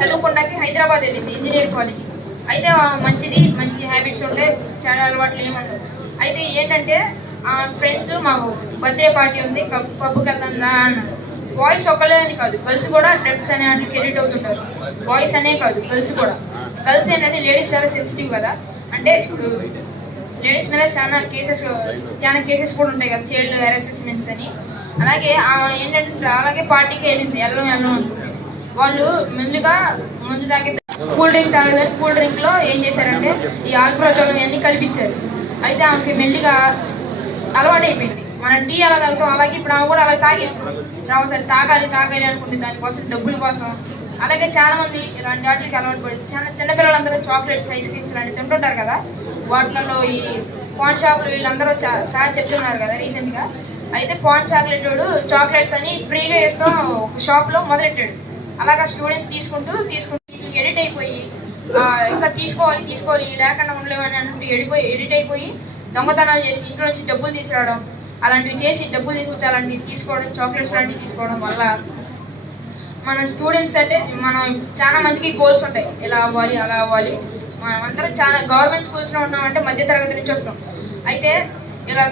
చదువుకోవడానికి హైదరాబాద్ వెళ్ళింది ఇంజనీరింగ్ కాలేజ్కి. అయితే మంచి హ్యాబిట్స్ ఉంటాయి, చాలా అలవాట్లు ఏమంటారు. అయితే ఏంటంటే ఫ్రెండ్స్ మాకు బర్త్డే పార్టీ ఉంది, పబ్కి వెళ్దాం రా అన్నారు. బాయ్స్ ఒక్కలే అని కాదు, గర్ల్స్ కూడా డ్రగ్స్ అనే వాటికి ఎడిట్ అవుతుంటారు. బాయ్స్ అనే కాదు, గర్ల్స్ కూడా. గర్ల్స్ ఏంటంటే లేడీస్ చాలా సెన్సిటివ్ కదా, అంటే ఇప్పుడు లేడీస్ మీద చాలా కేసెస్ కూడా ఉంటాయి కదా, చైల్డ్ హెరాస్మెంట్స్ అని. అలాగే ఏంటంటే అలాగే పార్టీకి వెళ్ళింది, వెళ్ళను వాళ్ళు ముందు తాగి కూల్ డ్రింక్ తాగేదని కూల్ డ్రింక్లో ఏం చేశారంటే ఈ ఆల్ప్రోజోలం అన్నీ కల్పించారు. అయితే ఆమెకి మెల్లిగా అలవాటైపోయింది. మనం టీ అలా తాగుతాం, అలాగే ఇప్పుడు ఆమె కూడా అలా తాగేస్తుంది. తర్వాత తాగాలి అనుకుంటుంది, దానికోసం డబ్బుల కోసం. అలాగే చాలా మంది ఇలాంటి వాటికి అలవాటు పడింది. చిన్నపిల్లలందరూ చాక్లెట్స్, ఐస్ క్రీమ్స్ ఇలాంటివి తింటుంటారు కదా, వాటిలలో ఈ పాన్ షాపులు వీళ్ళందరూ సార్ చెప్తున్నారు కదా రీసెంట్గా. అయితే పాన్ చాక్లెట్స్ అని ఫ్రీగా వేస్తాం ఒక షాప్లో మొదలెట్టాడు. అలాగా స్టూడెంట్స్ తీసుకుంటూ ఎడిట్ అయిపోయి ఇంకా తీసుకోవాలి లేకుండా ఉండలేమని అన్నట్టు ఎడిట్ అయిపోయి దొంగతనాలు చేసి ఇంట్లో నుంచి డబ్బులు తీసుకురావడం, అలాంటివి చేసి డబ్బులు తీసుకొచ్చి అలాంటివి తీసుకోవడం, చాక్లెట్స్ లాంటివి తీసుకోవడం వల్ల మన స్టూడెంట్స్ అంటే మనం చాలా మందికి గోల్స్ ఉంటాయి, ఇలా అవ్వాలి అలా అవ్వాలి. మనం అందరం చాలా గవర్నమెంట్ స్కూల్స్లో ఉన్నామంటే మధ్య తరగతి నుంచి వస్తాం. అయితే ఇలా